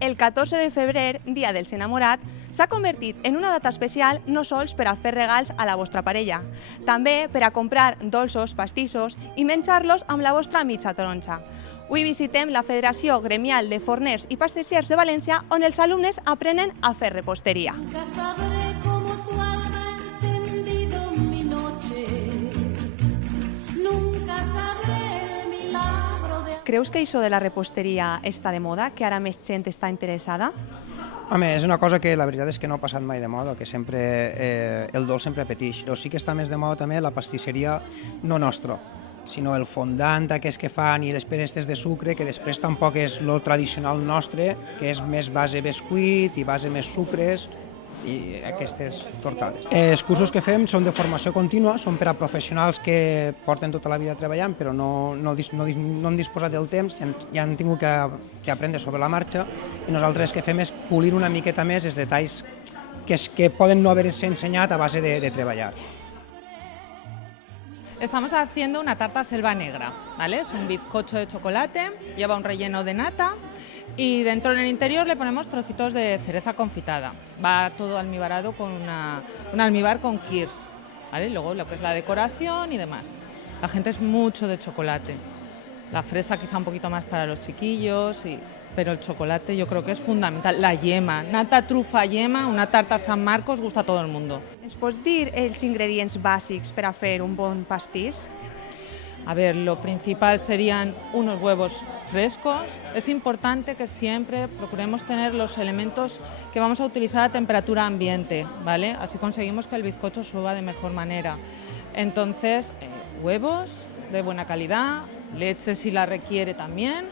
El 14 de febrer, Dia dels Enamorats, s'ha convertit en una data especial no sols per a fer regals a la vostra parella, també per a comprar dolços, pastissos i menjar-los amb la vostra mitja taronja. Avui visitem la Federació Gremial de Forners i Pastissiers de València, on els alumnes aprenen a fer reposteria. Creus que això de la reposteria està de moda, que ara més gent està interessada? Home, és una cosa que la veritat és que no ha passat mai de moda, que sempre el dolç sempre petix. Però sí que està més de moda també la pastisseria no nostra, sinó el fondant aquest que fan i les perestes de sucre, que després tampoc és lo tradicional nostre, que és més base bescuit i base més sucres i aquestes tortades. Els cursos que fem són de formació contínua, són per a professionals que porten tota la vida treballant però no han disposat del temps i han tingut que aprendre sobre la marxa, i nosaltres el que fem és polir una miqueta més els detalls que poden no haver-se ensenyat a base de treballar. Estamos haciendo una tarta selva negra, ¿vale? Es un bizcocho de chocolate, lleva un relleno de nata y dentro en el interior le ponemos trocitos de cereza confitada. Va todo almibarado con un almíbar con kirsch, ¿vale? Luego lo que es la decoración y demás. La gente es mucho de chocolate. La fresa quizá un poquito más para los chiquillos, pero el chocolate yo creo que es fundamental. La yema, nata, trufa, yema, una tarta San Marcos gusta a todo el mundo. Ens pots dir els ingredients bàsics per a fer un bon pastís? A ver, lo principal serían unos huevos frescos. Es importante que siempre procuremos tener los elementos que vamos a utilizar a temperatura ambiente, ¿vale? Así conseguimos que el bizcocho suba de mejor manera. Entonces, huevos de buena calidad, leche si la requiere también,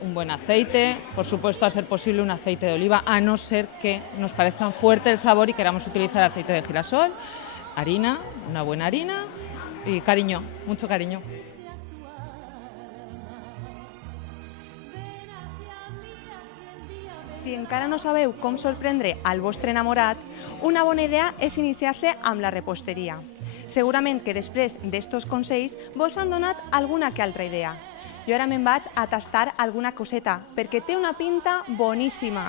un buen aceite, por supuesto a ser posible un aceite de oliva, a no ser que nos parezca fuerte el sabor y queramos utilizar aceite de girasol, harina, una buena harina y cariño, mucho cariño. Si encara no sabeu com sorprendre al vostre enamorat, una bona idea és iniciar-se amb la reposteria. Segurament que després d'estos consells vos han donat alguna que altra idea. Jo ara me'n vaig a tastar alguna coseta, perquè té una pinta boníssima.